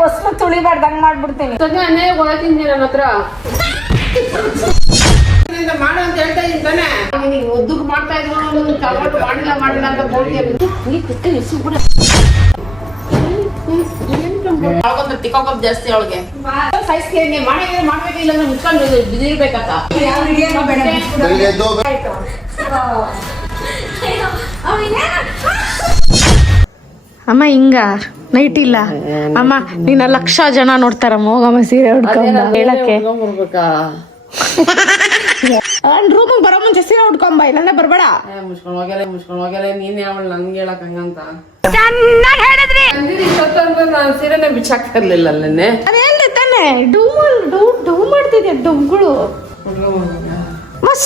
ಹೊಸ್ಲು ತುಳಿಬಾರ್ದಂಗ್ ಮಾಡ್ಬಿಡ್ತೀನಿ. ಮಾಡು ಅಂತ ಹೇಳ್ತಾ ಇದ್ದೀನಿ ತಾನೆ. ಒದ್ದಕ್ಕೆ ಮಾಡ್ತಾ ಇದ್ರು ಮಾಡಿಲ್ಲ ಅಂತ ತಿಕ್ಕೋಕೋದ್ ಜಾಸ್ತಿ ಅವಳಿಗೆ ಮಾಡ್ಬೇಕು ಇಲ್ಲ ಅಂದ್ರೆ ಮುಚ್ಕೊಂಡು ಬಿದಿರ್ಬೇಕಂತ. ಅಮ್ಮ ಹಿಂಗ ನೈಟ್ ಇಲ್ಲ ಅಮ್ಮ ನಿನ್ನ ಲಕ್ಷ ಜನ ನೋಡ್ತಾರಮ್ಮ. ಹೋಗಮ್ಮ ಸೀರೆ ಉಟ್ಕೊಂಡ ಹೇಳಕ್ಕೆ ರೂಮಿಗೆ ಬರೋ ಮುಂಚೆ ಸೀರೆ ಉಟ್ಕೊಂಬ ಇಲ್ಲಾಂದ್ರೆ ಬರ್ಬೇಡ. ಮುಚ್ಕೊಂಡು ಹೋಗ್ಯಾರ ನೀನ್ ಯಾವಳ ನನ್ಗೆ ಹೇಳಕ್ ಹಂಗಂತ ಚೆನ್ನಾಗಿ ಹೇಳಿದ್ರಿ. ನಾನು ಸೀರೆನೆ ಬಿಚ್ಚಾಕ್ತಾ ಇರ್ಲಿಲ್ಲ ಅಲ್ಲೇ. ಅದೇನ್ರಿ ತಾನೆ ಡೂ ಮಾಡ್ತಿದ್ದೆ ಡುಮ್ಗಳು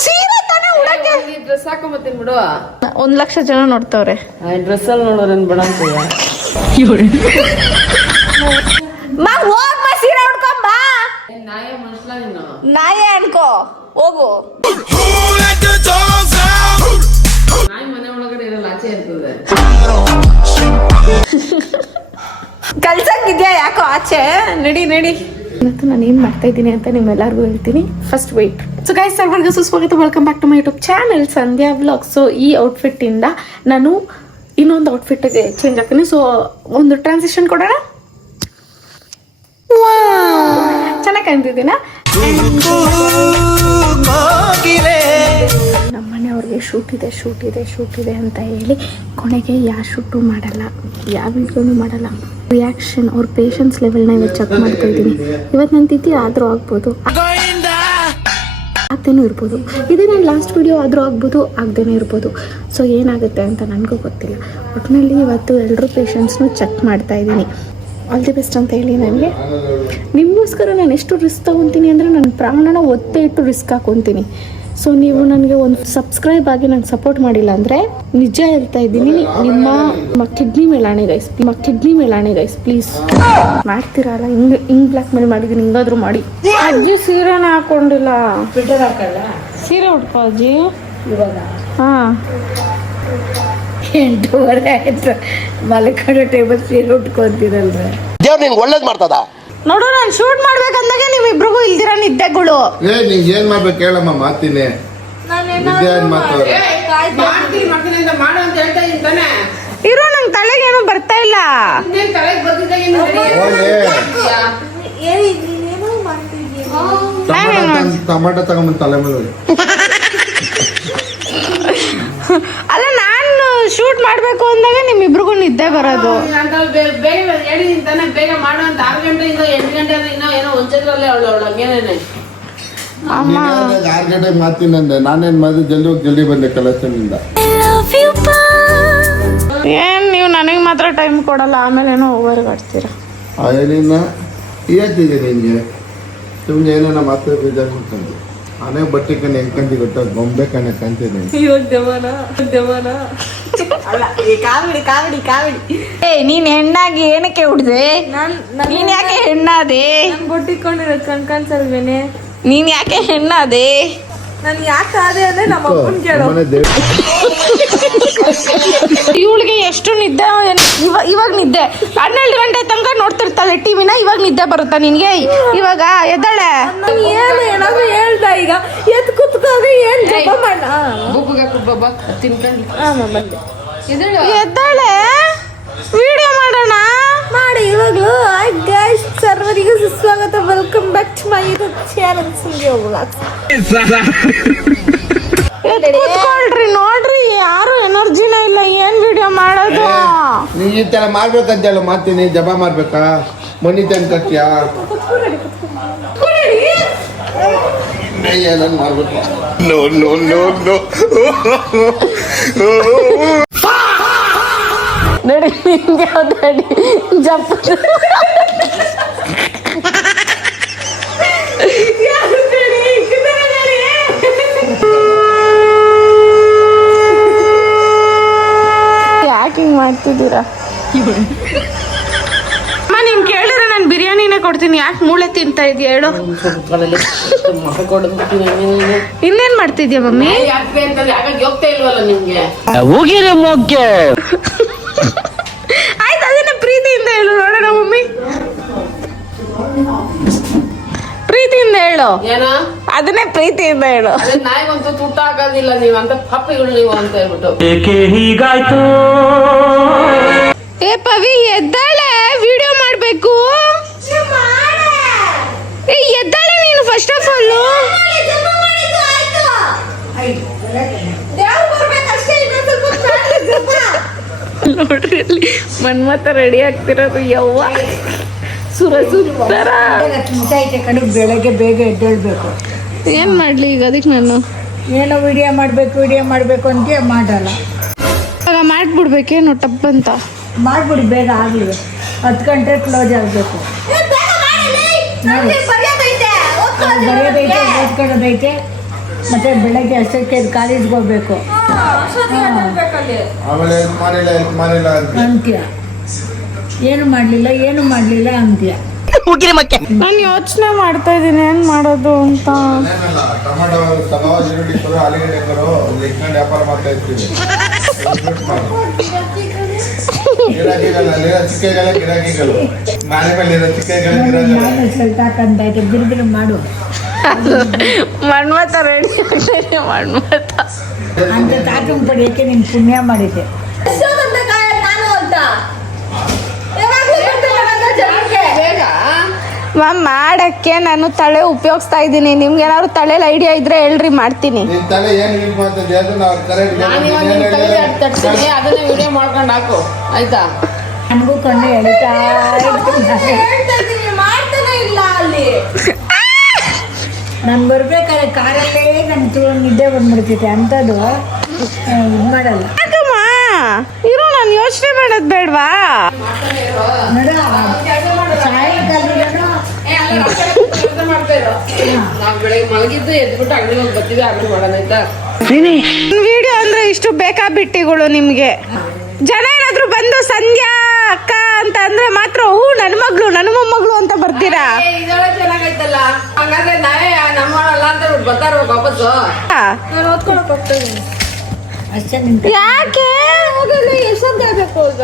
ಸೀರೆ ತಾನೆ ಉಡಕ್ಕೆ. ಡ್ರೆಸ್ ಹಾಕೊಂಬತ್ತೀನಿ ಬಿಡು. 1,00,000 ಜನ ನೋಡ್ತವ್ರೆ. ಡ್ರೆಸ್ ಅಲ್ಲಿ ನೋಡೋರೇನ್ ಬೇಡ ಅಂತೀಯ? ಹೋಗ್ ಸೀರೆ ಉಟ್ಕೊಂಬ. ನಾಯ ಮನುಷ್ಯ ನೀನು. ನಾಯೇ ಅನ್ಕೋ ಹೋಗು. ನಾಯಿ ಮನೆ ಒಳಗಡೆ ಇರಲ್ಲ, ಆಚೆ ಇರ್ತದೆ. ಕಲ್ಸಂಗಿದ್ಯಾ ಯಾಕೋ ಆಚೆ? ನಡಿ ಇವತ್ತು ನಾನು ಏನ್ ಮಾಡ್ತಾ ಇದ್ದೀನಿ ಅಂತ ನಿಮ್ಮೆಲ್ಲರಿಗೂ ಹೇಳ್ತೀನಿ. First wait. ಸೊ ಗೈಸ್, ಸರ್ವರ್ಗೂ ಸುಸ್ವಾಗತ. Welcome back to my YouTube channel Sandhya vlog. So ಈ ಔಟ್ಫಿಟ್ ಇಂದ ನಾನು ಇನ್ನೊಂದು ಔಟ್ಫಿಟ್ಗೆ ಚೇಂಜ್ ಆಗ್ತೀನಿ. ಸೊ ಒಂದು ಟ್ರಾನ್ಸಿಷನ್ ಕೊಡೋಣ. ಚೆನ್ನಾಗಿ ಕಾಣ್ತಿದ್ದೀನ? ನಮ್ಮನೆಯವ್ರಿಗೆ ಶೂಟ್ ಇದೆ ಅಂತ ಹೇಳಿ ಕೊನೆಗೆ ಯಾವ ಶೂಟು ಮಾಡಲ್ಲ, ಯಾವ ವಿಡಿಯೋನು ಮಾಡಲ್ಲ. ರಿಯಾಕ್ಷನ್ ಅವ್ರ ಪೇಷನ್ಸ್ ಲೆವೆಲ್ನ ಇವತ್ತು ಚೆಕ್ ಮಾಡ್ತಾ ಇದ್ದೀನಿ. ಇವತ್ತು ನನ್ನ ತಿಥಿ ಆದರೂ ಆಗ್ಬೋದು, ಆಗ್ದೇನೂ ಇರ್ಬೋದು. ಇದೇ ನನ್ನ ಲಾಸ್ಟ್ ವಿಡಿಯೋ ಆದರೂ ಆಗ್ಬೋದು, ಆಗ್ದೇನೂ ಇರ್ಬೋದು. ಸೊ ಏನಾಗುತ್ತೆ ಅಂತ ನನಗೂ ಗೊತ್ತಿಲ್ಲ. ಒಟ್ಟಿನಲ್ಲಿ ಇವತ್ತು ಎಲ್ಲರೂ ಪೇಷನ್ಸ್ನು ಚೆಕ್ ಮಾಡ್ತಾ ಇದ್ದೀನಿ. ಆಲ್ ದಿ ಬೆಸ್ಟ್ ಅಂತ ಹೇಳಿ ನನಗೆ. ನಿಮಗೋಸ್ಕರ ನಾನು ಎಷ್ಟು ರಿಸ್ಕ್ ತೊಗೊತೀನಿ ಅಂದರೆ ನನ್ನ ಪ್ರಾಣನ ಒತ್ತೆ ಇಟ್ಟು ರಿಸ್ಕ್ ಹಾಕೊತೀನಿ. ಸೊ ನೀವು ನನಗೆ ಒಂದು ಸಬ್ಸ್ಕ್ರೈಬ್ ಆಗಿ ನಂಗೆ ಸಪೋರ್ಟ್ ಮಾಡಿಲ್ಲ ಅಂದರೆ ನಿಜ ಹೇಳ್ತಾ ಇದ್ದೀನಿ, ನಿಮ್ಮ ಕಿಡ್ನಿ ಮೇಲಾಣೆ ಗೈಸ್ ಪ್ಲೀಸ್. ಮಾಡ್ತೀರಲ್ಲ ಹಿಂಗೆ ಬ್ಲ್ಯಾಕ್ ಮೇಲ್ ಮಾಡಿದ್ದೀನಿ. ಹಿಂಗಾದ್ರೂ ಮಾಡಿ. ಅಜ್ಜಿ ಸೀರೆನ ಹಾಕೊಂಡಿಲ್ಲ. ಸೀರೆ ಉಟ್ಕೋ ಅಜ್ಜಿ. ಹಾಂ 8:30 ಆಯ್ತು. ಮಲ್ಕೊಂಡು ಟೇಬಲ್ ಸೀರೆ ಉಟ್ಕೊಂತೀರಲ್ರ. ದೇವ್ರು ನಿನ್ಗೆ ಒಳ್ಳೇದು ಮಾಡ್ತದ. ನೋಡು, ನಾನು ಶೂಟ್ ಮಾಡ್ಬೇಕಂದಾಗ ನೀವಿಬ್ರಿಗೂ ಇಲ್ದಿರ ನಿದ್ದೆಗಳು. ಏನ್ ಮಾಡ್ಬೇಕು ಹೇಳಮ್ಮ, ಮಾತೀನಿ ಮಾಡ್ತೀನಿ ಅಂತ ಮಾಡು ಅಂತ ಹೇಳ್ತಾ ಇದ್ದೀನಿ ತಾನೆ. ಇರೋ, ನಂಗೆ ತಲೆಗೆ ಏನೂ ಬರ್ತಾ ಇಲ್ಲ. ಟಮಾಟೋ ತಗೊಂಬಂದು ತಲೆ ಮೇಲೆ. ಅಲ್ಲ, ನಾನು ಶೂಟ್ ಮಾಡ್ಬೇಕು ಅಂದಾಗ ನಿಮ್ಮಿಬ್ರಿಗೂ ನಿದ್ದೆ ಬರೋದು. ಬೇಗ ಹೇಳಿದೀನಿ ತಾನೆ, ಬೇಗ ಮಾಡು ಅಂತ. 6 ಗಂಟೆಯಿಂದ 8 ಗಂಟೆ ಇನ್ನೂ ಏನೋ ಒಂಚದ್ರಲ್ಲೇ ಅವಳು ಹಂಗೇನೇನೆ. 6 ಗಂಟೆಗೆ ಮಾಡ್ತೀನಿ ಅಂದೆ. ನಾನೇನ್ ಮಾಡಿದೆ, ಜಲ್ದಿ ಹೋಗಿ ಜಲ್ದಿ ಬಂದೆ ಕೆಲಸದಿಂದ. ಏನ್ ನೀವು ನನಗೆ ಮಾತ್ರ ಟೈಮ್ ಕೊಡಲ್ಲ, ಆಮೇಲೆ ಏನೋ ಓವರ್ ಆಡ್ತೀರ. ಏನಿನ್ನ ಹೇಳ್ತಿದ್ದೆ ನಿನ್ಗೆ, ಸುಮ್ಮನೆ ಏನೇನೋ ಮಾತ್ರ ಬೇಜಾರು ಮಾಡ್ಕೊಂಡು ನಾನೇ ಬಟ್ಟೆ ಕಣ್ಣು ಹೆಂಗ್ ಗೊತ್ತ, ಗೊಂಬೆ ಕಣ್ಣೆ ಕಾಣ್ತಿದ್ದೀನಿ. ನೀನ್ ಹೆಣ್ಣಾಗಿ ಏನಕ್ಕೆ ಹುಡ್ದೆ? ನೀನ್ ಯಾಕೆ ಹೆಣ್ಣಾದೆ? ಬೊಟ್ಟಿಕೊಂಡಿರೋ ಕಣ್ಸಲ್ವೇನೆ? ನೀನ್ ಯಾಕೆ ಹೆಣ್ಣಾದೆ? ನನ್ ಯಾಕೆ ಆದೆ ಅಂದ್ರೆ ನಮ್ಮ ಅಪ್ಪನ್ ಕೇಳೋ. ಇವಳಿಗೆ ಎಷ್ಟು ನಿದ್ದೆ, ಇವಾಗ ನಿದ್ದೆ 12 ಗಂಟೆ ತನಕ ನೋಡ್ತಿರ್ತಾಳೆ ಟಿವಿನ. ಇವಾಗ ನಿದ್ದೆ ಬರುತ್ತಾ ನಿನ್ಗೆ? ಇವಾಗ ಎದ್ದಾಳೆ. ಏನು ಏನಾದ್ರು ಹೇಳ್ದ ಈಗ ಎದ್ ಕುತ್ಕೋಗ ಏನ್ ಜಪ ಮಾಡ ಎದ್ದಾಳೆ. ವಿಡಿಯೋ ಮಾಡೋಣ ಮಾಡಿ ಇವಾಗ್ಲೂ. ಗೈಸ್, ಸರ್ವರಿಗೂ ಸುಸ್ವಾಗತ. Welcome back to my YouTube channel Sandhya vlogs. ಕೂತ್ಕೊಳ್ರಿ, ನೋಡ್ರಿ, ಯಾರು ಎನರ್ಜಿನ ಇಲ್ಲ. ಏನ್ ವಿಡಿಯೋ ಮಾಡೋದು? ನೀ ಈ ತರ ಮಾಡ್ಬೇಕಂತ ಹೇಳು. ಮಾಡ್ತೀನಿ. ಜಪ ಮಾಡ್ಬೇಕಾ? ಮನಿ ತಂದು ಕಟ್ಟ್ಯಾ? ಏನನ್ ಮಾಡ್ಬೇಕು? ನಡಿ, ನಿಮ್ಗೆ ಯಾವ್ದು ಜಪ ಯಾಕೆ ಹಿಂಗ್ ಮಾಡ್ತಿದ್ದೀರಾ? ಅಮ್ಮ, ನೀನ್ ಕೇಳಿದ್ರೆ ನಾನು ನಾನು ಬಿರಿಯಾನಿನೇ ಕೊಡ್ತೀನಿ, ಯಾಕೆ ಮೂಳೆ ತಿಂತಾ ಇದೀಯ ಹೇಳು? ಇನ್ನೇನ್ ಮಾಡ್ತಿದ್ಯಾ ಮಮ್ಮಿ? ಯಾಕೆ ಅಂತಂದ್ರೆ ಆಗ ಯೋಗ್ತಾ ಇಲ್ವಲ್ಲ ನಿಮ್ಗೆ. ಆಯ್ತು, ಅದನ್ನ ಪ್ರೀತಿಯಿಂದ ಹೇಳು ನೋಡೋಣ ಮಮ್ಮಿ. ಪ್ರೀತಿಯಿಂದ ಹೇಳು. ಏನೋ ಅದನ್ನೇ ಪ್ರೀತಿಯಿಂದ ಹೇಳು. ಅದೇ ನಾಯಿಗಂತೂ ತುಟ್ಟ ಆಗೋದಿಲ್ಲ ನೀವು ಅಂತ ಪಪ್ಪಿಗಳು ನೀವು ಅಂತ ಹೇಳ್ಬಿಟ್ಟು. ಏ ಪವಿ ಎದ್ದಾಳೆ, ವಿಡಿಯೋ ಮಾಡ್ಬೇಕು. ಏ ಎದ್ದಾಳೆ ನೀನು ಫಸ್ಟ್ ಆಫ್ ಆಲ್. ನೋಡ್ರಿ ಅಲ್ಲಿ ಮನ್ಮತ ರೆಡಿ ಆಗ್ತಿರೋದು ಯವ್ವ ಸುರ. ಬೆಳಗ್ಗೆ ಬೇಗ ಎದ್ದೇಳ್ಬೇಕು. ಏನ್ ಮಾಡ್ಲಿ ಈಗ ಅದಕ್ಕೆ ನಾನು ಏನೋ ವಿಡಿಯೋ ಮಾಡ್ಬೇಕು ಅಂತ ಮಾಡಲ್ಲ. ಇವಾಗ ಮಾಡ್ಬಿಡ್ಬೇಕೇನು ಟಪ್ ಅಂತ ಮಾಡ್ಬಿಡಿ, ಬೇಗ ಆಗಲಿ. 10 ಗಂಟೆ ಕ್ಲೋಸ್ ಆಗಬೇಕು. ಬರೆಯೋದೈತೆ, ಓದ್ಕೊಳ್ಳೋದೈತೆ, ಮತ್ತೆ ಬೆಳಗ್ಗೆ ಅಷ್ಟಕ್ಕೆ ಕಾಲೇಜ್ಗೆ ಹೋಗ್ಬೇಕು ಆಮೇಲೆ ಹೆಲ್ಪ್ ಮಾಡಿಲ್ಲ ಅಂತ್ಯ. ಏನು ಮಾಡಲಿಲ್ಲ ಅಂತ್ಯ. ನಾನು ಯೋಚನೆ ಮಾಡ್ತಾ ಇದ್ದೀನಿ ಏನ್ ಮಾಡೋದು ಅಂತ. ಟೊಮಾಟೊ ತಗೋ, ಈರುಳ್ಳಿ ಕರು, ಆಲೂಗಡ್ಡೆ ಕರು ಇಟ್ಕೊಂಡು ವ್ಯಾಪಾರ ಮಾಡ್ತಾ ಇರ್ತೀವಿ. ಗಿರಾಕಿಗಳು ಗಿರಾಕಿಗಳು ಮನೆ ಮೇಲೆ ಚಿಕ್ಕಗಳು ನಾನು ಸೆಲ್ತಾಕಂತೈತೆ, ಬಿರು ಮಾಡು ಮನ್ಮತ ರೆಡಿ ಮನ್ಮತ ಅಂತ ತಾತನ ಪಡೆಯೋಕ್ಕೆ ನೀನು ಪುಣ್ಯ ಮಾಡಿದ್ದೆ. ಮ್ಯಾಮ್ ಮಾಡಕ್ಕೆ ನಾನು ತಲೆ ಉಪಯೋಗಿಸ್ತಾ ಇದ್ದೀನಿ. ನಿಮ್ಗೆ ಏನಾದ್ರು ತಲೆಯಲ್ಲಿ ಐಡಿಯಾ ಇದ್ರೆ ಹೇಳ್ರಿ, ಮಾಡ್ತೀನಿ. ನಿನ್ ತಲೆ ಏನು ಯೂಸ್ ಮಾಡ್ತಿದ್ದೆ ಅದು ನಾವು ಕರೆಕ್ಟ್ ನಾನು ಇವಾಗ ನಿಮ್ ತಲೆಗೆ ಅದ್ ತಟ್ತೀನಿ, ಅದನ್ನೇ ವಿಡಿಯೋ ಮಾಡ್ಕೊಂಡು ಹಾಕು ಆಯ್ತಾ. ನನಗೂ ಕಣ್ಣು ಎಳಿತಾ ನಾನು ಬರ್ಬೇಕಾದ್ರೆ ಕಾರಲ್ಲೇ ನನ್ನ ನಿದ್ದೆ ಬಂದ್ಬಿಡ್ತೈತೆ. ಅಂಥದ್ದು ಇದು ಮಾಡಲ್ಲ. ಯಾಕಮ್ಮ ಇರೋ, ನಾನು ಯೋಚನೆ ಮಾಡೋದು ಬೇಡವಾ? ನೋಡ ಸಾಯಂಕಾಲದಲ್ಲೂ ಕೆಲಸ ಮಾಡ್ತಾ ಇರೋ. ನಾವು ಬೆಳಗ್ಗೆ ಮಲಗಿದ್ದು ಎದ್ಬಿಟ್ಟು ಅಂಗಡಿ ಹೋಗಿ ಬರ್ತೀವಿ, ಆಮೇಲೆ ಮಾಡೋಣ ಆಯ್ತಾ. ವಿಡಿಯೋ ಅಂದ್ರೆ ಇಷ್ಟು ಬೇಕಾ ಬಿಟ್ಟಿಗಳು ನಿಮ್ಗೆ? ಜನ ಏನಾದ್ರು ಬಂದು ಸಂಧ್ಯಾ ಅಕ್ಕ ಅಂತ ಅಂದ್ರೆ ಮಾತ್ರ ಹೂ ನನ್ನ ಮಗಳು ನನ್ನ ಮೊಮ್ಮಗಳು ಅಂತ ಬರ್ತೀರಾ? ಇದೆಲ್ಲ ಚೆನ್ನಾಗೈತಲ್ಲ, ಹಂಗಾದ್ರೆ ನಾವೇ ನಮ್ಮಲ್ಲ ಅಂತ ಬರ್ತಾರ ವಾಪಸ್ಸು. ನಾನು ಓದ್ಕೊಳಕ್ ಹೋಗ್ತಾ ಇದ್ದೀನಿ ಅಷ್ಟೇ. ನಿಂತ ಯಾಕೆ ಎಷ್ಟೊಂದು ಆಗಬೇಕು ಈಗ?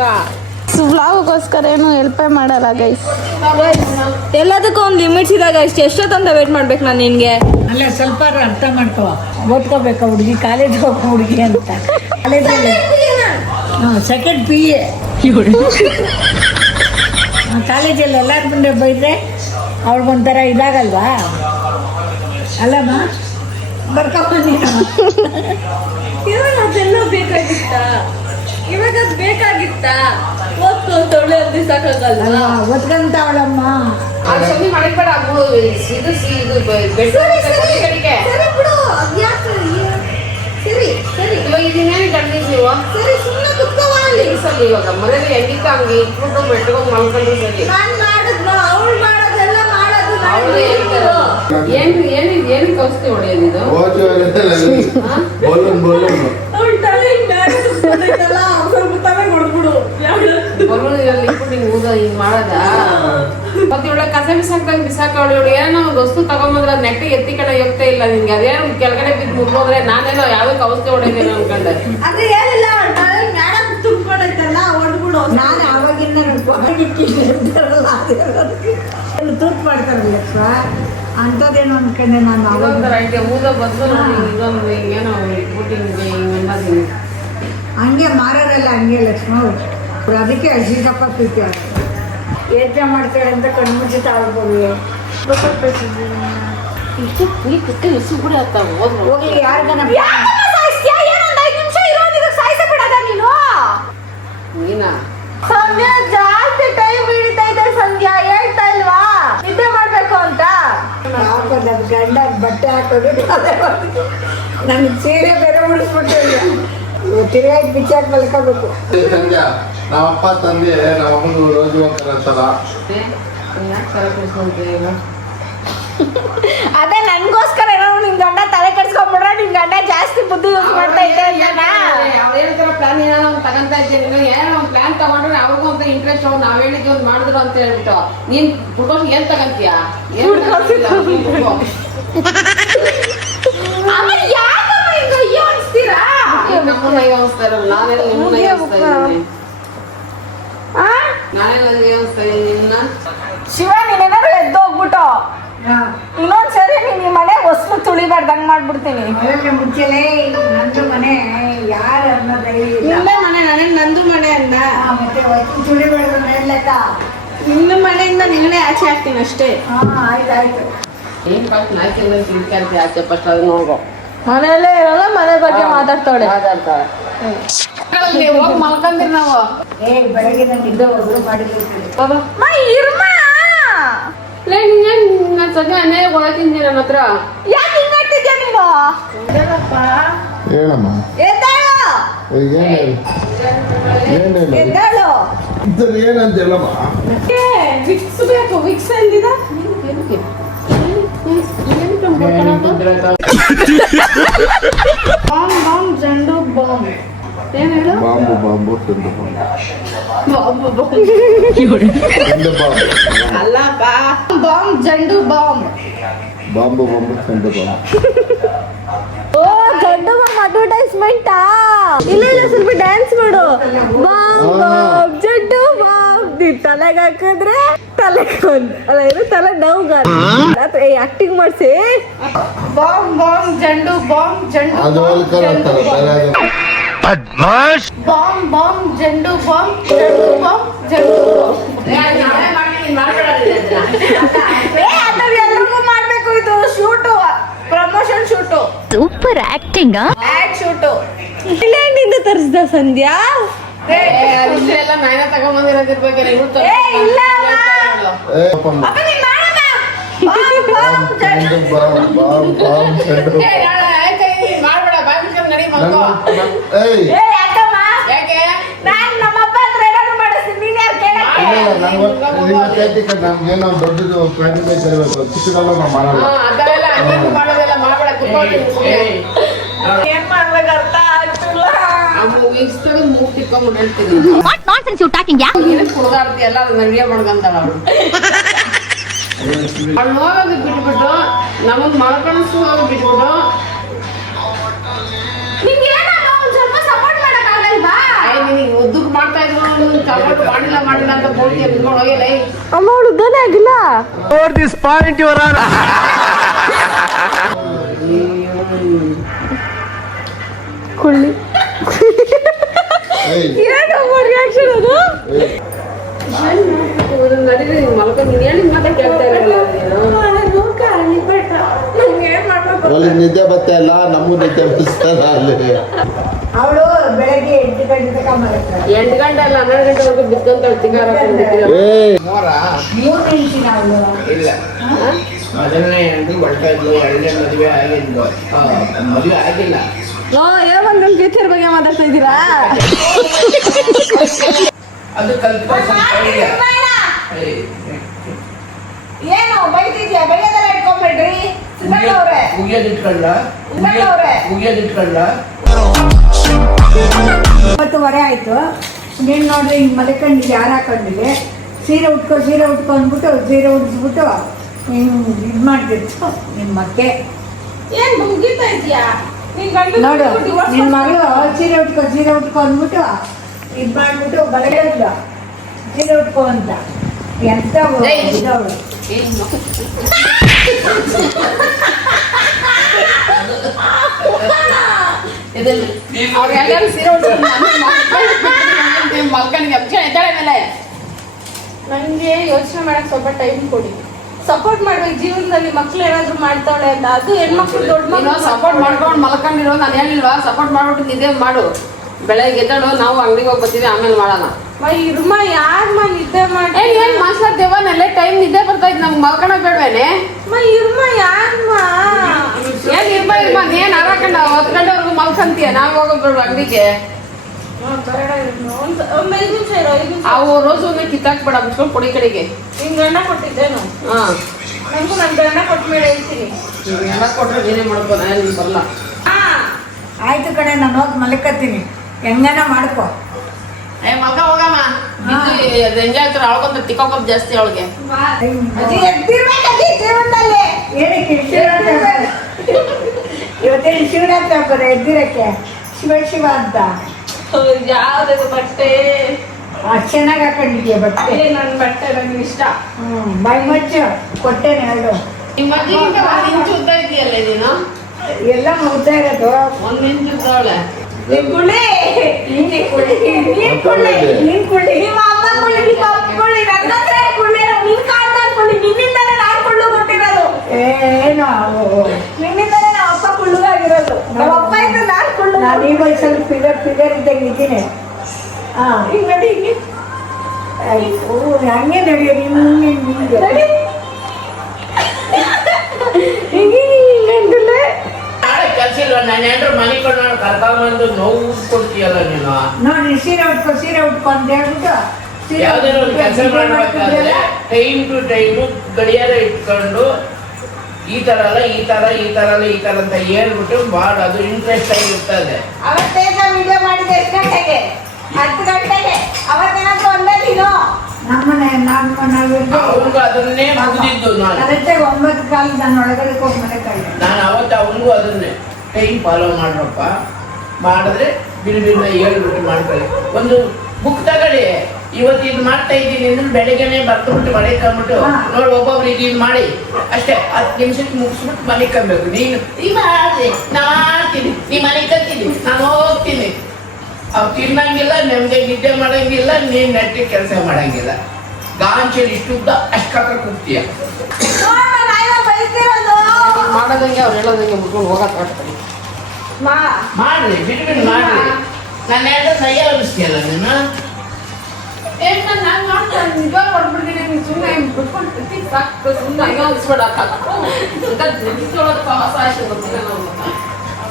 ವ್ಲಾಗೋಸ್ಕರ ಏನು ಹೆಲ್ಪೇ ಮಾಡಲ್ಲ ಗೈಸ್. ಎಲ್ಲದಕ್ಕೂ ಒಂದು ಲಿಮಿಟ್ಸ್ ಇದಾಗ ಎಷ್ಟೊತ್ತಂತ ವೇಟ್ ಮಾಡ್ಬೇಕು ನಾನು ನಿನ್ಗೆ? ಅಲ್ಲ, ಸ್ವಲ್ಪ ಅರ್ಥ ಮಾಡ್ಕೋ. ಓದ್ಕೋಬೇಕ ಹುಡುಗಿ, ಕಾಲೇಜ್ ಹೋಗೋ ಹುಡುಗಿ ಅಂತ. ಕಾಲೇಜಲ್ಲಿ ಸೆಕೆಂಡ್ PA ಕಾಲೇಜಲ್ಲಿ ಎಲ್ಲರ ಮುಂದೆ ಬೈದ್ರೆ ಅವ್ರಿಗೊಂಥರ ಇದಾಗಲ್ವಾ? ಅಲ್ಲಮ್ಮ ಬರ್ಕೊಂಬಂದಿ. ಇವಾಗ ಅದೆಲ್ಲ ಬೇಕಾಗಿತ್ತಾ? ಓದ್ಕೊಂತವಳೆ ಅಂತ ಸಾಕಾಗಲ್ಲ. ಓದ್ಕೊಂತವಳಮ್ಮ. ಸಂಧಿ ಮಾಡಿಬೇಡ, ಇದು ಇವಾಗ ಮನೇಲಿ ಹೆಂಗಿತ್ತ ಹಂಗೆ ಇಟ್ಬಿಟ್ಟು ಮೆಟ್ಕೊಂಡು ಮಲ್ಕೊಂಡ್ರು ಸರಿ. ಏನಕ್ಕೆ ಔಷಧಿ ಹೊಡೆಯೋದಿದು? ಹಿಂಗ್ ಮಾಡದ ಮತ್ತೆ ಇವಳ ಕಸ ಬಿಸಾಕ್ದಂಗ್ ಬಿಸಾಕವಳು. ಇವಳು ಏನೋ ಒಂದು ವಸ್ತು ತಗೊಂಬಂದ್ರೆ ಅದ್ ನೆಟ್ಟಿಗೆ ಎತ್ತಿ ಕಡೆ ಹೋಗ್ತಾ ಇಲ್ಲ ನಿನ್ಗೆ. ಅದೇನು ಕೆಳಗಡೆ ಬಿದ್ದು ಮುರ್ಬೋದ್ರೆ ನಾನೇನೋ ಯಾವ್ದಕ್ಕೆ ಔಷಧಿ ಹೊಡೆಯೋದೇನೋ ಅನ್ಕೊಂಡೆ. ನಾನು ಆವಾಗಿಂದ ತೂತ್ ಮಾಡ್ತಾರಲ್ಲ ಅಂಥದ್ದೇನು ಅನ್ಕೊಂಡೆ ನಾನು. ಊದ ಬದ್ದು ಇದೊಂದು ಹಿಂಗೇನೋ ಇಟ್ಬಿಟ್ಟು ಹಿಂಗೆ ಹಂಗೆ ಮಾರೋರೆಲ್ಲ ಹಂಗೆ ಲಕ್ಷ್ಮ ಅವ್ರು ಅದಕ್ಕೆ ಅಜಿತಪ್ಪ ಪ್ರೀತಿ ಆಗ ಯೋಚನೆ ಮಾಡ್ತಾಳೆ ಅಂತ ಕಣ್ಮುಚ್ಚಿ ತಾಳ್ಬೋದು. ಹೋಗ್ಲಿ ಯಾರಿಗಾನ ನೀನಾ ಸಂಧ್ಯಾ ಜಾಸ್ತಿ ಟೈಮ್ ಹಿಡಿತಾ ಇದೆ. ಸಂಧ್ಯಾ ಹೇಳ್ತಾ ಇಲ್ವಾ ನಿದ್ದೆ ಮಾಡ್ಬೇಕು ಅಂತ? ಹಾಕೋದು ಗಂಡ ಬಟ್ಟೆ ಹಾಕೋದು ನನ್ಗೆ ಸೀರೆ ಬೇರೆ ಉಳಿಸ್ಬಿಟ್ಟಿಲ್ಲ. ತಿರುಗಾಗಿ ಬಿಚ್ಚಾಕ್ ಮಲ್ಕೋಬೇಕು. ನಮ್ಮ ಅಪ್ಪ ತಂದೆ ನಮ್ಮ ಅಮ್ಮನ ರೋಜು ಹೋಗ್ತಾರಂತಲ್ಲ. ಅದೇ ನನ್ಗೋಸ್ಕರ ಏನೋ ನಿಮ್ ಗಂಡ ತಲೆ ಕೆಡ್ಸ್ಕೊಂಡ್ಬಿಡ್ರೆ ನಿನ್ ಗಂಡ ಜಾಸ್ತಿ ಬುದ್ಧಿ ಯೂಸ್ ಮಾಡ್ತಾ ಇದ್ದೆ ಅವ್ರು ಹೇಳ್ತಾರ ಪ್ಲಾನ್ ಏನೋ ನಾವು ತಗೊಂತ ಇದ್ದೀನಿ ಏನೋ ಒಂದು ಪ್ಲಾನ್ ತಗೊಂಡ್ರೆ ಅವ್ರಿಗೂ ಅಂತ ಇಂಟ್ರೆಸ್ಟ್ ನಾವ್ ಹೇಳಿದ್ವಿ ಒಂದು ಮಾಡಿದ್ರು ಅಂತ ಹೇಳ್ಬಿಟ್ಟು ನೀನ್ ಫೋಟೋಸ್ ಏನ್ ತಗಂತೀಯ ಆಮೇಲೆ ಯಾಕಮ್ಮ ಹಿಂಗ ಅಯ್ಯೋ ಅನ್ಸ್ತೀರಾ ನಮ್ಮನ್ನ ಅನಿಸ್ತಾರ ನಾನೆಲ್ಲ ನಿಮ್ಮನ್ನ ಅನಿಸ್ತಾ ಇದ್ದೀನಿ ನಾನೆಲ್ಲ ನನಗೆ ಅನಿಸ್ತಾ ಇದ್ದೀನಿ ನಿನ್ನ ಶಿವ ನೀನೇನಾದ್ರು ಎದ್ದೋಗ್ಬಿಟ್ಟು ಇನ್ನೊಂದ್ಸರಿ ನೀನ್ ಈ ಮನೆ ಹೊಸ್ಲು ತುಳಿಬಾರ್ದಂಗ್ ಮಾಡ್ಬಿಡ್ತೀನಿ ಮುಂಚೆಲೇ ನಂದು ಮನೆ ಯಾರು ಅನ್ನೋದು ನಿಂದ ಮನೆ ನನಗೆ ನಂದು ಮನೆ ಅಂದ ಮತ್ತೆ ವಸ್ತು ತುಳಿಬೇಡ್ದು ಲೆಕ್ಕ. ನಿನ್ನ ಮನೆಯಿಂದ ನಿನ್ನೆ ಆಚೆ ಹಾಕ್ತೀನಿ ಅಷ್ಟೇ ಆಯ್ತಾಯ್ತು. ಏನ್ ಫಸ್ಟ್ ನಾಲ್ಕಿಂದ ತಿಳ್ಕೊಂತ ಆಚೆ ಫಸ್ಟ್ ಅದು ನೋಡ್ಕೊ ಮನೆಯಲ್ಲೇ ಇರಲ್ಲ ಮನೆ ಬಗ್ಗೆ ಮಾತಾಡ್ತಾಳೆ ಮಾತಾಡ್ತಾಳೆ ಹೋಗಿ ಮಲ್ಕಂದಿರಿ ನಾವು ಬೆಳಗ್ಗೆ ನಾನು ನಿದ್ದೆ ಹೋದ್ರು ಮಾಡಿರ್ತೀನಿ. ಇರ್ಮಾ ನಾನು ಸದ್ಯ ಅನ್ಯಾಯ ಕೊಡತೀನಿ ನನ್ನ ಹತ್ರ ಯಾಕೆ ಹಿಂಗ್ ಮಾಡ್ತಿದ್ಯಾ ನೀನು ಹೇಳಮ್ಮ ಎದ್ದಾಳು ಏನೇನು ಎದ್ದಾಳು ಏನಂತ ಹೇಳಮ್ಮ ವಿಕ್ಸ್ ಬೇಕು ವಿಕ್ಸ್ ಎಲ್ಲಿದ ಬಾಂಬ್ ಜಂಡು ಬಾಂಬ್ ಏನ್ ಹೇಳು ಬಾಂಬು ಚಂಡು ಅಲ್ಲಪ್ಪ ಬಾಂಬ್ ಜಂಡು ಬಾಂಬ್ ಬಾಂಬು ಚಂಡು ಓ ಜಂಡು ಬಾಂಬ್ ಅಡ್ವರ್ಟೈಸ್ಮೆಂಟಾ ಇಲ್ಲ ಸ್ವಲ್ಪ ಡ್ಯಾನ್ಸ್ ಮಾಡು ಬಾಂಬ್ ಬಾಂಬ್ ಜಂಡು ಬಾಂಬ್ ನೀನ್ ತಲೆಗೆ ಹಾಕಿದ್ರೆ ತಲೆ ಅಲ್ಲ ಏನು ತಲೆ ನೋವುಗಾರ ಆಕ್ಟಿಂಗ್ ಮಾಡ್ಸಿ ಬಾಂಬ್ ಬಾಂಬ್ ಜಂಡು ಅದು ಹೋಲ್ಕರ್ ಅಂತಾರೆ ಬೇರೆ ಬಾಂಬ್ ಬಾಂಬ್ ಜಂಡು ಬಾಂಬ್ ಜಂಡು ಎಲ್ಲರಿಗೂ ಮಾಡ್ಬೇಕು ಇದು shoot promotion shoot super acting ad shoot ಇಂಗ್ಲೆಂಡಿಂದ ತರಿಸ್ದ ಸಂಧ್ಯಾ ಎಲ್ಲ ನಾನೇ ತಗೊಂಬಂದಿರೋದಿರ್ಬೇಕು ಇಲ್ಲ ಬಾಂಬು ಚಂಡು ಮಾಡ್ಬೇಡ ಬಾಯಿ ನಡಿ ಬಂದು ಏಯ್ ಯಾಕೆ ನಾನ್ ನಮ್ಮಪ್ಪ ಹತ್ರ ಏನಾದ್ರು ಮಾಡಿಸ್ತೀನಿ ನೀನ್ ಯಾರು ಕೇಳಕ್ಕೆ ನಮ್ಗೇನೋ ದೊಡ್ಡದು ಪ್ಲಾನಿಂಗ್ ತರಬೇಕು ಚಿಕ್ಕದಲ್ಲ ನಾವು ಮಾಡಲ್ಲ ಅದೆಲ್ಲ ಹಂಗೆ ಮಾಡೋದೆಲ್ಲ ಮಾಡ್ಬೇಡ ಕುತ್ಕೊಳ್ತೀನಿ ಏನ್ ಮಾಡ್ಬೇಕು ಅರ್ಥ ಆಗ್ತಿಲ್ಲ ಮೂಗ್ ತಿಕ್ಕೊಂಡ್ಬಿಟ್ಟು ಹೇಳ್ತೀನಿ ವಾಟ್ ನಾನ್ಸೆನ್ಸ್ ಯು ಟಾಕಿಂಗ್ ಯಾ ಏನಕ್ಕೆ ಕುಡ್ದಾಡ್ತೀಯಲ್ಲ ಅದನ್ನ ವಿಡಿಯೋ ಮಾಡ್ಕೊಂತಾಳ ಅವಳು ಅವ್ಳು ಹೋಗೋದು ಬಿಟ್ಬಿಟ್ಟು ನಮಗ್ ಮಾಡ್ಕೊಂಡು ಹೋಗಿ ಬಿಟ್ಬಿಟ್ಟು ನಿಂಗೆ ಏನಮ್ಮ ಒಂದ್ ಸ್ವಲ್ಪ ಸಪೋರ್ಟ್ ಮಾಡಕ್ಕಾಗಲ್ವಾ ನಿನಗೆ ಉದ್ದಕ್ಕೆ ಮಾಡ್ತಾ ಇದ್ರು ಸಪೋರ್ಟ್ ಮಾಡಿಲ್ಲ ಅಂತ ಬೋಲ್ತಿ ನಿಂತ್ಕೊಂಡು ಹೋಗಿಲ್ಲ ಅಮ್ಮ ಅವಳು ಉದ್ದಾನೆ ಆಗಿಲ್ಲ For this point, Your Honor. ಕೊಳ್ಳಿ ಏಯ್ ಏನಮ್ಮ ರಿಯಾಕ್ಷನ್ ಅದು ನಡೀರಿ ನೀವು ಮಲ್ಕೊಂಡು ನೀನು ಹೇಳಿ ಮಾತ್ರ ಕೇಳ್ತಾ ಇರಲ್ಲ ಅಲ್ಲಿ ನಿದ್ದೆ ಬರ್ತಾ ಇಲ್ಲ ನಮಗೂ ನಿದ್ದೆ ಬರ್ತಾರ ಅಲ್ಲಿ ಅವಳು ಬೆಳಗ್ಗೆ 8 ಗಂಟೆ ತನಕ ಮಲಗ್ತಾಳೆ. 8 ಗಂಟೆ ಅಲ್ಲ 12 ಗಂಟೆವರೆಗೂ ಬಿದ್ದಂತ ತಿಂಗಾರ ಏಯ್ 3 ನಿಮಿಷ ಅವಳು ಇಲ್ಲ ಮೊದಲನೇ ಹೆಣ್ಣು ಬರ್ತಾ ಇದ್ಲು ಎರಡನೇ ಮದುವೆ ಆಗಿದ್ಲು ಮದುವೆ ಆಗಿಲ್ಲ ಏನೋ ನಮ್ ಫ್ಯೂಚರ್ ಬಗ್ಗೆ ಮಾತಾಡ್ತಾ ಇದ್ದೀರಾ ಅದು ಏನು ಬೈತಿದ್ಯಾ ಬೈಯೋದೆಲ್ಲ ಇಟ್ಕೊಂಡ್ಬಿಡ್ರಿ ಸಿದ್ದಣ್ಣವ್ರೆ ಉಗಿಯೋದಿಟ್ಕೊಳ್ಳ ಉಗಿಯೋದಿಟ್ಕೊಳ್ಳ 9:30 ಆಯ್ತು. ನೀನು ನೋಡ್ರಿ ಹಿಂಗೆ ಮಲ್ಕೊಂಡಿದ್ದೆ ಯಾರು ಹಾಕೊಂಡಿದ್ದೆ ಸೀರೆ ಉಟ್ಕೊ ಅಂದ್ಬಿಟ್ಟು ಸೀರೆ ಉಡಿಸ್ಬಿಟ್ಟು ಇದು ಮಾಡ್ತಿತ್ತು ನಿಮ್ಮ ಮತ್ತೆ ಏನ್ ಮುಗಿತಾ ಇದ್ಯಾ ನಿನ್ ಗಂಡ ನೋಡು ನಿನ್ನ ಮಗಳು ಸೀರೆ ಉಟ್ಕೊ ಅಂದ್ಬಿಟ್ಟು ಇದು ಮಾಡ್ಬಿಟ್ಟು ಬಲಗೈದ್ಲು ಸೀರೆ ಉಟ್ಕೊ ಅಂತ ಎಂತ ಇದವಳು ಅವ್ರೆಲ್ಲರೂ ಸೀರೆ ಮಲ್ಕನಿಗೆ ಎದ್ದಾಳೆ ಮೇಲೆ ನಂಗೆ ಯೋಚನೆ ಮಾಡಕ್ ಸ್ವಲ್ಪ ಟೈಮ್ ಕೊಡಿ ಸಪೋರ್ಟ್ ಮಾಡ್ಬೇಕು ಜೀವನದಲ್ಲಿ ಮಕ್ಳು ಏನಾದ್ರು ಮಾಡ್ತಾಳೆ ಅಂತ ಅದು ಹೆಣ್ಮಕ್ಳು ದೊಡ್ಡ ನೀನು ಸಪೋರ್ಟ್ ಮಾಡ್ಕೊಂಡು ಮಲ್ಕೊಂಡಿರೋ ನಾನು ಹೇಳಿಲ್ವಾ ಸಪೋರ್ಟ್ ಮಾಡ್ಬಿಟ್ಟು ನಿದ್ದೆ ಮಾಡು ಬೆಳಗ್ಗೆ ಎದ್ದಾಳು ನಾವು ಅಂಗಡಿಗೆ ಹೋಗಿ ಬರ್ತೀವಿ ಆಮೇಲೆ ಮಾಡೋಣ ಇರ್ಮ ಯಾರಮ್ಮ ನಿದ್ದೆ ಮಾಡಿ ಏನ್ ಮಾತಾಡ್ತೇವನಲ್ಲೇ ಟೈಮ್ ನಿದ್ದೆ ಬರ್ತಾ ಇದ್ ನಮ್ಗೆ ಮಲ್ಕೊಳಕ್ ಬೇಡವೇನೆ ಇರ್ಮ ಯಾರಮ್ಮ ಏನ್ ಇರ್ಬ ನೀನ್ ಆರಾಕಂಡ 10 ಗಂಟೆವರೆಗೂ ಮಲ್ಕಂತೀಯ ನಾವ್ ಹೋಗೋದು ಅಂಗಡಿಗೆ ಐದು ನಿಮಿಷ ಇರೋ ಅವು ರೋಸು ಕಿತ್ತಾಕ್ಬೇಡ ಮುಚ್ಕೊಂಡು ಕೊಡಿ ಕಡೆಗೆ ನಿನ್ ಗಂಡ ಕೊಟ್ಟಿದ್ದೇನು ಹಾ ನನಗೂ ನನ್ನ ಗಂಡ ಕೊಟ್ಟ ಮೇಲೆ ಹೇಳ್ತೀನಿ. ಎಲ್ಲ ಕೊಟ್ರೆ ನೀನೇ ಮಾಡ್ಕೊ, ನಾನು ಬರಲ್ಲ. ಆಯ್ತು ಕಣೆ, ನಾನು ಹೋಗಿ ಮಲ್ಕತ್ತೀನಿ, ಹೆಂಗನ ಮಾಡ್ಕೊ. ಮಗ ಹೋಗಮ್ಮ, ಎಂಜಾಯ್ ಆಗ್ತಾರೆ ಅವಳಕೊಂತ ತಿಕ್ಕೋಕೊಂತ ಜಾಸ್ತಿ ಅವಳಿಗೆ. ಅಜ್ಜಿ ಎದ್ದಿರ್ಬೇಕಜ್ಜಿ ಜೀವನದಲ್ಲಿ. ಏನಕ್ಕೆ ಶಿವರಾತ್ರಿ? ಇವತ್ತೇನು ಶಿವರಾತ್ರಿ ಹಬ್ಬದ ಎದ್ದಿರಕ್ಕೆ? ಶಿವ ಶಿವ ಅಂತ ಯಾವ್ದು ಬಟ್ಟೆ ಚೆನ್ನಾಗಿ ಹಾಕೊಂಡಿದ್ಯಾ ಬಟ್ಟೆ? ನನ್ನ ಬಟ್ಟೆ ನನಗೆ ಇಷ್ಟ. ಬಾಯಿ ಮಚ್ಚು ಕೊಟ್ಟೇನೆ ಎರಡು. ನಿಮ್ಮ ಅಜ್ಜಿಗಿಂತ 1 ಇಂಚ್ ಉದ್ದ ಇದೆಯಲ್ಲ ನೀನು? ಎಲ್ಲ ಮುಗ್ತಾ ಇರೋದು. 1 ಇಂಚ್ ಉದ್ದವಳೆ. ಕುಳಿ ನೀನ್ ಕುಳಿ ನೀನ್ ಕುಳಿ ನೀನ್ ಕುಳಿ ನಿಮ್ಮ ಅಮ್ಮ ಕುಳಿ ನಿಮ್ಮ ಅಪ್ಪ ಕುಳಿ ನನ್ನ ಹತ್ರ ಕುಳಿ ನಿನ್ ಕಾಡ್ತಾನೆ ಕುಳಿ ನಿನ್ನಿಂದಲೇ ನಾನು ಕುಳ್ಳು ಕೊಟ್ಟಿರೋದು. ಏನು ನಿನ್ನಿಂದಲೇ ನಮ್ಮ ಅಪ್ಪ ಕುಳ್ಳುಗಾಗಿರೋದು. ನಮ್ಮ ಅಪ್ಪ ಇದ್ದು ನಾನು ಕುಳ್ಳು. ನಾನು ಈ ವಯಸ್ಸಲ್ಲಿ ಫಿಗರ್ ಇದ್ದಂಗೆ ಇದ್ದೀನಿ. ಹಾಂ ಈಗ ನಡಿ ಹಿಂಗೆ ಹಂಗೆ ನಡೆಯೋ ನಿಮ್ಗೆ ನಡಿ ಹಿಂಗೆ ಹಿಂಗಂದಿಲ್ಲೇ ನಾಳೆ ಕೆಲಸ ಇಲ್ವಾ? ನಾನು ಏನಾದ್ರು ಮನೆ ಕೊಂಡು ಕರ್ಕೊಂಡ್ಬಂದು ನೋವು ಕೊಡ್ತೀಯಲ್ಲ ನೀನು. ನೋಡಿ ಸೀರೆ ಉಟ್ಕೊ ಅಂತ ಹೇಳ್ಬಿಟ್ಟು ಯಾವ್ದಾದ್ರು ಒಂದು ಕೆಲಸ ಮಾಡ್ಬೇಕಾದ್ರೆ ಟೈಮ್ ಟು ಟೈಮು ಗಡಿಯಾರ ಇಟ್ಕೊಂಡು ಈ ತರ ಅಲ್ಲ ಈ ತರ ಅಂತ ಹೇಳ್ಬಿಟ್ಟು ಮಾಡು, ಅದು ಇಂಟ್ರೆಸ್ಟ್ ಆಗಿರ್ತದೆ. ಅವತ್ತೇ ವಿಡಿಯೋ ಮಾಡಿದೆ ಎಷ್ಟು ಗಂಟೆಗೆ? 10 ಗಂಟೆಗೆ. ಅವತ್ತೇನಾದ್ರೂ ಒಂದೇ ನೀನು ನಮ್ಮನೆ ಅವನಿಗೂ ಅದನ್ನೇ ಮುಗಿದಿದ್ದು ನಾನು. ಕರೆಕ್ಟಾಗಿ 9 ಕಾಲ ನಾನು ಒಳಗಡೆ ಹೋಗಿ ಮನೆ ಕಳ್ಳೆ. ನಾನು ಅವತ್ತು ಅವನಿಗೂ ಅದನ್ನೇ ಟೈಮ್ ಫಾಲೋ ಮಾಡ್ರಪ್ಪ, ಮಾಡಿದ್ರೆ ಬಿಲ್ ಹೇಳ್ಬಿಟ್ಟು ಮಾಡ್ಕೊಳ್ಳಿ. ಒಂದು ಬುಕ್ ತಗೊಳ್ಳಿ, ಇವತ್ತು ಇದು ಮಾಡ್ತಾ ಇದ್ದೀನಿ ಅಂದ್ರೆ ಬೆಳಿಗ್ಗೆನೆ ಬರ್ಕೊಂಡ್ಬಿಟ್ಟು ಮಲಿಕೊಂಡ್ಬಿಟ್ಟು ನೋಡಿ ಒಬ್ಬೊಬ್ರು ಇದು ಮಾಡಿ ಅಷ್ಟೇ 10 ನಿಮಿಷಕ್ಕೆ ಮುಗಿಸ್ಬಿಟ್ಟು ಮಲಿಕೊಬೇಕು. ನೀನು ಈ ಮಾಡ್ರಿ ನಾ ಮಾಡ್ತೀನಿ, ನೀ ಮಲಿಕತ್ತೀನಿ, ನಾನು ಹೋಗ್ತೀನಿ. ಅವ್ ತಿನ್ನಂಗಿಲ್ಲ, ನೆಮ್ಮದಿ ನಿದ್ದೆ ಮಾಡಂಗಿಲ್ಲ, ನೀನ್ ನೆಟ್ಟಿ ಕೆಲಸ ಮಾಡಂಗಿಲ್ಲ. ಗಾಂಚಲಿ ಇಷ್ಟುದ್ದ ಅಷ್ಟಕ್ಕ ಕೂಗ್ತೀಯ. ಮಾಡೋದಂಗೆ ಅವ್ರು ಹೇಳೋದಂಗೆ ಮುಟ್ಕೊಂಡು ಹೋಗಕ್ಕೆ ಆಗ್ತದೆ. ಮಾಡ್ರಿ ಬಿಟ್ಬಿಟ್ಟು ಮಾಡ್ರಿ. ನಾನು ಹೇಳಿದ್ರೆ ನಯ್ಯ ಅನಿಸ್ತೀಯಲ್ಲ ನೀನು. ನಾನು ಮಾಡ್ತಾನೆ ನಿಜ ಹೊಡ್ಬಿಡ್ತೀನಿ. ನೀನು ಸುಮ್ಮನೆ ಬಿಟ್ಕೊಂಡು ಸಾಕು, ಸುಮ್ಮನೆ ಅಯ್ಯೋ ಅನಿಸ್ಬೇಡ. ಹೊಸ ಆಯ್ತು ಗೊತ್ತಿಲ್ಲ ನಾವು.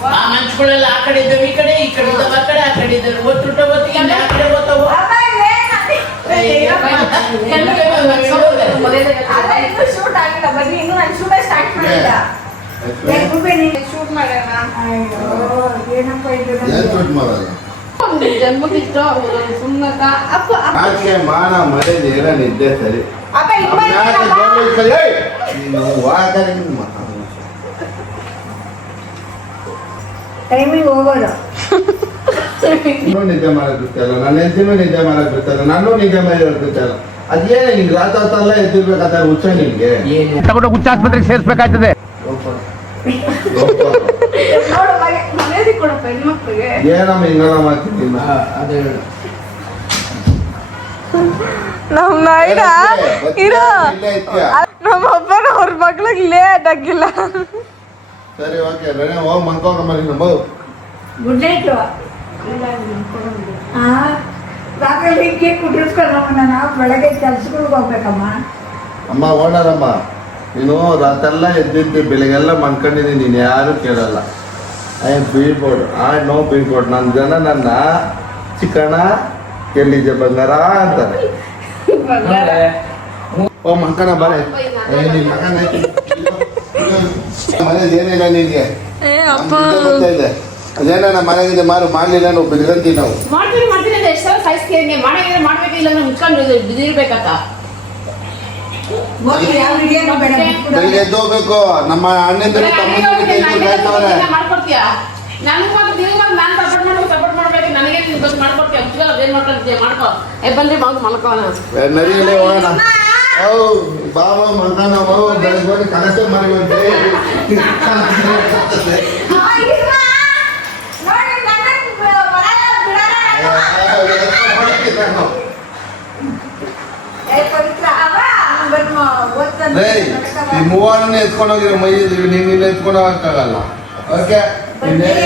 ಆ ಮಂಚ್ಗಳೆಲ್ಲ ಆ ಕಡೆ ಇದ್ದಾವೆ ಈ ಕಡೆ, ಈ ಕಡೆ ಇದ್ದಾವೆ ಆ ಕಡೆ, ಆ ಕಡೆ ಇದ್ದಾರೆ ಒತ್ತುಟ ಒತ್ತಿಗೆ ಆ ಕಡೆ ಓದ್ತಾವ. ಶೂಟ್ ಆಗಿಲ್ಲ, ಬನ್ನಿ ಇನ್ನು ನಾನು ಶೂಟ್ ಸ್ಟಾರ್ಟ್ ಮಾಡಿಲ್ಲ. ಶೂಟ್ ಮಾಡೋಣ. ಏನಪ್ಪ ಇದು ಏನ್ ದುಡ್ಡು ಮಾಡಲ್ಲ? ಜನ್ಮಕ್ಕಿಷ್ಟ ಸುಮ್ಮಕ ಅಪ್ಪ ಆಕೆ ಮಾನ ಮರ್ಯಾದೆ ಏನೋ ನಿದ್ದೆ ಸರಿ. ಅಪ್ಪ ನೀನು ವಾಕರಿ ಟೈಮಿಗೆ ಹೋಗೋದು. ಇನ್ನೂ ನಿದ್ದೆ ಮಾಡಕ್ ಬಿಡ್ತಲ್ಲ, ನನ್ನ ಹೆಂಡತಿನೂ ನಿದ್ದೆ ಮಾಡಕ್ ಬಿಡ್ತಲ್ಲ, ನಾನು ನಿದ್ದೆ ಮಾಡಕ್ ಬಿಡ್ತಲ್ಲ. ಅದೇನೇ ನಿಂಗೆ ರಾತ್ರಿ ಎದ್ದಿರ್ಬೇಕಾದ ಹುಚ್ಚ ನಿನ್ಗೆ? ತಗೊಂಡು ಹುಚ್ಚಾಸ್ಪತ್ರೆಗೆ ಸೇರಿಸಬೇಕಾಗ್ತದೆ. ನೋಡು ಮರ್ಯಾದೆ ಕೊಡಪ್ಪ ಹೆಣ್ಮಕ್ಳಿಗೆ. ಏನಮ್ಮ ಹಿಂಗೆಲ್ಲ ಮಾಡ್ತೀನಿ? ಅದು ಹೇಳು. ನಮ್ಮ ನಾಯಿನ ಇರೋ ನಮ್ಮ ಅಪ್ಪನ ಅವ್ರ ಮಕ್ಳಿಗೆ ಲೇಟ್ ಆಗಿಲ್ಲ. ಸರಿ ಓಕೆ ಬೇರೆ ಹೋಗಿ ಮನ್ಕೊಂಡಮ್ಮ ನೀನು. Good night. ರಾತ್ರಿ ಹಿಂಗೆ ಕುಟ್ರಿಸ್ಕೊಂಡಮ್ಮ, ನಾವು ಬೆಳಗ್ಗೆ ಕೆಲ್ಸಗಳಿಗೆ ಹೋಗ್ಬೇಕಮ್ಮ. ಅಮ್ಮ ಓಡಾರಮ್ಮ, ನೀನು ರಾತ್ರೆಲ್ಲ ಎದ್ದಿದ್ದು ಬೆಳಿಗ್ಗೆಲ್ಲ ಮನ್ಕೊಂಡಿದ್ದೀನಿ, ನೀನು ಯಾರು ಕೇಳಲ್ಲ. ಐ ಬೀಳ್ಬೋಡು ನೋ ಬೀಳ್ಬೋಡು. ನನ್ನ ಜನ ನನ್ನ ಚಿಕ್ಕಣ್ಣ ಎಲ್ಲಿದೆ ಬಂಗಾರ ಅಂತಾರೆ. ಓ ಮಕ್ಕನ ಬಾರೆ ನಿನ್ ಮಗನ ಮನೇಲಿ ಏನಿಲ್ಲ ನಿನ್ಗೆ ಇದೆ. ಅದೇನ ನಮ್ಮ ಮನೆಗಿದೆ ಮಾರು ಮಾಡ್ಲಿಲ್ಲ ನಾವು ಬಿದ್ರಂತೀವಿ ನಾವು. ಮಾಡ್ತೀನಿ ಅಂತ ಎಷ್ಟು ಸಲ ಸಾಯಿಸ್ತೀನಿ. ಮಾಡಿದ್ರೆ ಮಾಡ್ಬೇಕಿಲ್ಲ ನಾವು ಮುಚ್ಕೊಂಡು ಬಿದ್ದಿರ್ಬೇಕಂತ. ಬೆಳಿಗ್ಗೆ ಎದ್ದು ಹೋಗ್ಬೇಕು. ನಮ್ಮ ಅಣ್ಣಂದಿರು ತಮ್ಮಂದಿರು ಮಾಡ್ಕೊಡ್ತೀಯ ನನಗೆ ನಾನು ಸಪೋರ್ಟ್ ಮಾಡ್ಬೇಕು. ನನಗೆ ಮಾಡ್ಕೊಡ್ತೀಯ ಅದೇನ್ ಮಾಡ್ಕೊಳ್ತೀಯ ಮಾಡ್ಕೋ. ಬಂದ್ರೆ ಮಗ ಮಲ್ಕೋಣ ನರಿಯಲ್ಲೇ ಹೋಗೋಣ. ಬಾಬಾ ಮಗನ ಬೆಳಗ್ಗೆ ಕನಸು ಮರಿವಂತೆ. ಈ ಮೂವರನ್ನ ಎತ್ಕೊಂಡು ಹೋಗಿರೋ ಮೈ ನೀನ್ ಇಲ್ಲ ಎತ್ಕೊಂಡು ಹೋಗಕ್ಕಾಗಲ್ಲ. ಓಕೆ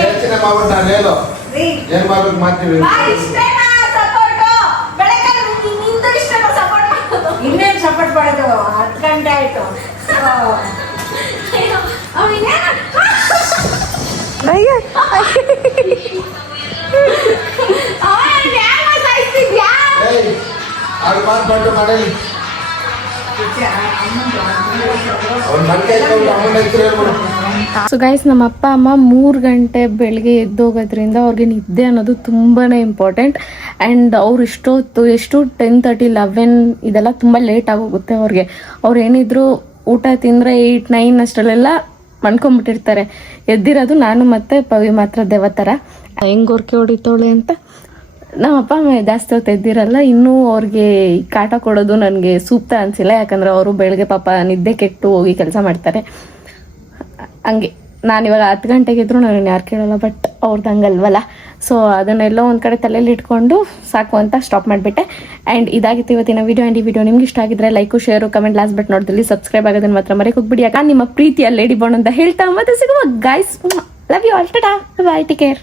ಯೋಚನೆ ಮಾಡ್ಬಿಟ್ಟು ನಾನು ಹೇಳು ಏನ್ ಮಾಡ್ಬೇಕು ಮಾಡ್ತೀವಿ. ಇನ್ನೇನು ಸಪೋರ್ಟ್ ಮಾಡೋದು? 10 ಗಂಟೆ ಆಯ್ತು. ಅದು ಮಾಡ್ಬಿಟ್ಟು ಮನೇಲಿ ಅವ್ನು ಮಲ್ಕೆ ಇಟ್ಕೊಂಡು ಅಮ್ಮನ ಹೆಸರು ಹೇಳ್ಬಿಡು. ಸೊ ಗೈಸ್, ನಮ್ಮ ಅಪ್ಪ ಅಮ್ಮ 3 ಗಂಟೆ ಬೆಳಗ್ಗೆ ಎದ್ದೋಗೋದ್ರಿಂದ ಅವ್ರಿಗೆ ನಿದ್ದೆ ಅನ್ನೋದು ತುಂಬಾ ಇಂಪಾರ್ಟೆಂಟ್. ಆ್ಯಂಡ್ ಅವ್ರು ಇಷ್ಟೊತ್ತು ಎಷ್ಟು 10:30, 11 ಇದೆಲ್ಲ ತುಂಬ ಲೇಟ್ ಆಗೋಗುತ್ತೆ ಅವ್ರಿಗೆ. ಅವ್ರು ಏನಿದ್ರು ಊಟ ತಿಂದರೆ 8, 9 ಅಷ್ಟರಲ್ಲೆಲ್ಲ ಮನ್ಕೊಂಬಿಟ್ಟಿರ್ತಾರೆ. ಎದ್ದಿರೋದು ನಾನು ಮತ್ತು ಪವಿ ಮಾತ್ರ ದೇವತರ. ಹೆಂಗೆ ಗೊರ್ಕೆ ಹೊಡಿತವಳೆ ಅಂತ ನಮ್ಮ ಅಪ್ಪ ಅಮ್ಮ ಜಾಸ್ತಿ ಹೊತ್ತು ಎದ್ದಿರಲ್ಲ. ಇನ್ನೂ ಅವ್ರಿಗೆ ಕಾಟ ಕೊಡೋದು ನನಗೆ ಸೂಕ್ತ ಅನಿಸಿಲ್ಲ. ಯಾಕಂದರೆ ಅವರು ಬೆಳಗ್ಗೆ ಪಾಪ ನಿದ್ದೆ ಕೆಟ್ಟು ಹೋಗಿ ಕೆಲಸ ಮಾಡ್ತಾರೆ. ಹಂಗೆ ನಾನಿವಾಗ 10 ಗಂಟೆಗೆ ಇದ್ರು ನಾನು ಯಾರು ಕೇಳೋಲ್ಲ. ಬಟ್ ಅವ್ರದ್ದು ಹಂಗಲ್ವಲ್ಲ. ಸೊ ಅದನ್ನೆಲ್ಲೋ ಒಂದು ಕಡೆ ತಲೆಯಲ್ಲಿ ಇಟ್ಕೊಂಡು ಸಾಕು ಅಂತ ಸ್ಟಾಪ್ ಮಾಡಿಬಿಟ್ಟೆ. ಆ್ಯಂಡ್ ಇದಾಗಿತ್ತು ಇವತ್ತಿನ ವಿಡಿಯೋ. ಆ್ಯಂಡ್ ಈ ವಿಡಿಯೋ ನಿಮ್ಗೆ ಇಷ್ಟ ಆಗಿದ್ರೆ like, share, comment, last but ನೋಡಿದಲ್ಲಿ ಸಬ್ಸ್ಕ್ರೈಬ್ ಆಗೋದನ್ನು ಮಾತ್ರ ಮರೆಗೆ ಹೋಗ್ಬಿಡಿ. ಯಾಕೆ ನಿಮ್ಮ ಪ್ರೀತಿಯ ಲೇಡಿ ಬಾಂಡ್ ಅಂತ ಹೇಳ್ತಾ ಮತ್ತೆ ಸಿಗುವ guys. Love you all. Tata, bye, take care.